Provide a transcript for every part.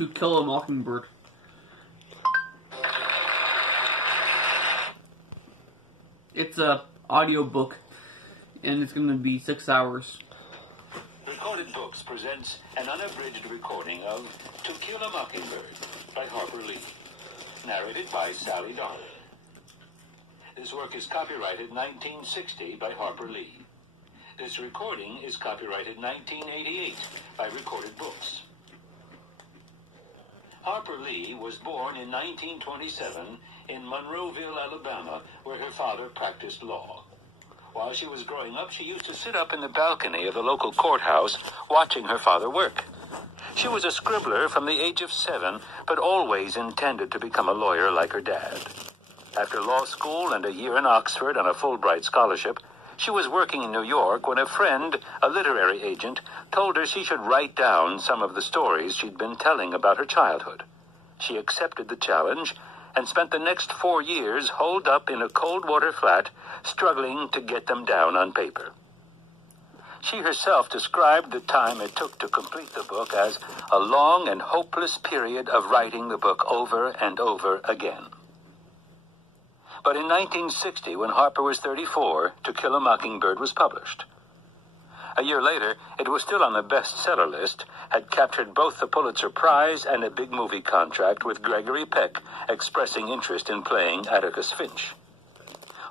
To Kill a Mockingbird. It's a audiobook, and it's going to be 6 hours. Recorded Books presents an unabridged recording of To Kill a Mockingbird by Harper Lee, narrated by Sally Darling. This work is copyrighted 1960 by Harper Lee. This recording is copyrighted 1988 by Recorded Books. Harper Lee was born in 1927 in Monroeville, Alabama, where her father practiced law. While she was growing up, she used to sit up in the balcony of the local courthouse watching her father work. She was a scribbler from the age of 7, but always intended to become a lawyer like her dad. After law school and a year in Oxford on a Fulbright scholarship, she was working in New York when a friend, a literary agent, told her she should write down some of the stories she'd been telling about her childhood. She accepted the challenge and spent the next 4 years holed up in a cold water flat, struggling to get them down on paper. She herself described the time it took to complete the book as a long and hopeless period of writing the book over and over again. But in 1960, when Harper was 34, To Kill a Mockingbird was published. A year later, it was still on the bestseller list, had captured both the Pulitzer Prize and a big movie contract, with Gregory Peck expressing interest in playing Atticus Finch.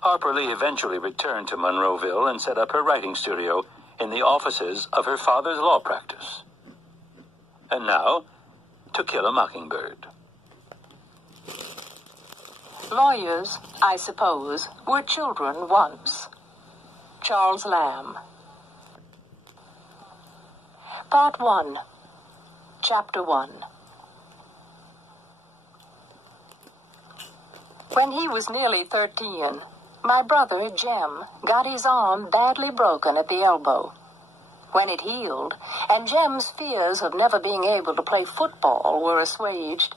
Harper Lee eventually returned to Monroeville and set up her writing studio in the offices of her father's law practice. And now, To Kill a Mockingbird. Lawyers, I suppose, were children once. Charles Lamb. Part 1. Chapter 1. When he was nearly 13, my brother, Jem, got his arm badly broken at the elbow. When it healed, and Jem's fears of never being able to play football were assuaged,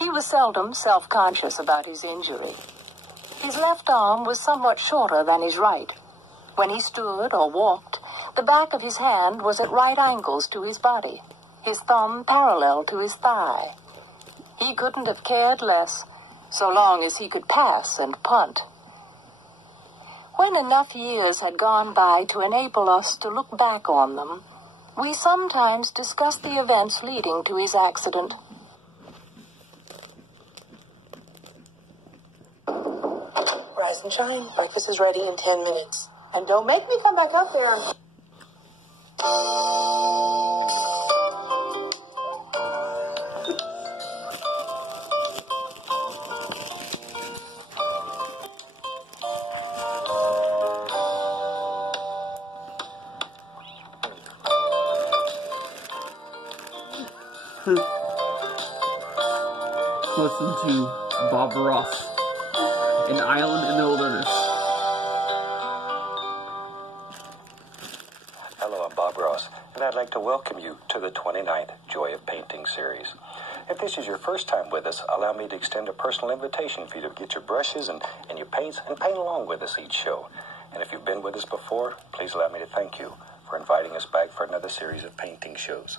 he was seldom self-conscious about his injury. His left arm was somewhat shorter than his right. When he stood or walked, the back of his hand was at right angles to his body, his thumb parallel to his thigh. He couldn't have cared less, so long as he could pass and punt. When enough years had gone by to enable us to look back on them, we sometimes discussed the events leading to his accident. Rise and shine. Breakfast is ready in 10 minutes. And don't make me come back up there. Listen to Bob Ross, An Island in the Wilderness. Hello, I'm Bob Ross, and I'd like to welcome you to the 29th Joy of Painting series. If this is your first time with us, allow me to extend a personal invitation for you to get your brushes and your paints and paint along with us each show. And if you've been with us before, please allow me to thank you for inviting us back for another series of painting shows.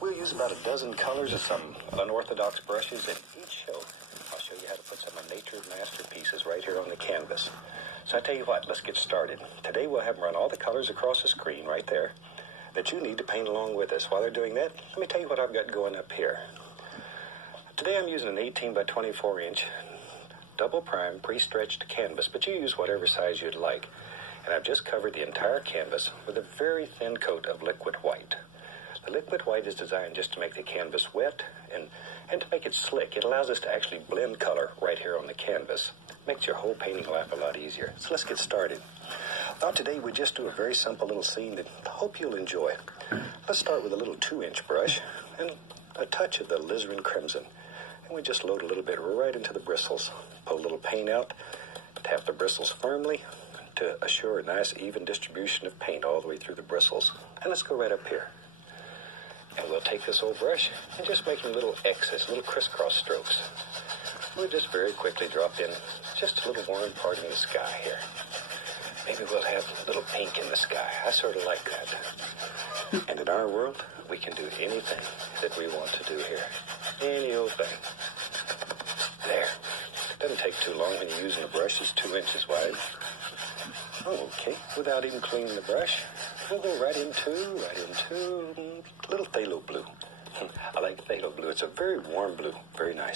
We'll use about a dozen colors of some unorthodox brushes in each show. I'll show you how to put some of nature's masterpieces right here on the canvas. So I tell you what, let's get started. Today we'll have them run all the colors across the screen right there that you need to paint along with us. While they're doing that, let me tell you what I've got going up here. Today I'm using an 18 by 24 inch double prime pre-stretched canvas, but you use whatever size you'd like. And I've just covered the entire canvas with a very thin coat of liquid white. The liquid white is designed just to make the canvas wet and to make it slick. It allows us to actually blend color right here on the canvas. Makes your whole painting life a lot easier. So let's get started. Now today we just do a very simple little scene that I hope you'll enjoy. Let's start with a little 2-inch brush and a touch of the alizarin crimson. And we just load a little bit right into the bristles. Pull a little paint out, tap the bristles firmly to assure a nice even distribution of paint all the way through the bristles. And let's go right up here. And we'll take this old brush and just making little X's, little crisscross strokes. We'll just very quickly drop in just a little warm part in the sky here. Maybe we'll have a little pink in the sky. I sort of like that. And in our world, we can do anything that we want to do here. Any old thing. There. Doesn't take too long when you're using a brush that's 2 inches wide. Oh, okay. Without even cleaning the brush, we'll go right into a little phthalo blue. I like phthalo blue. It's a very warm blue. Very nice.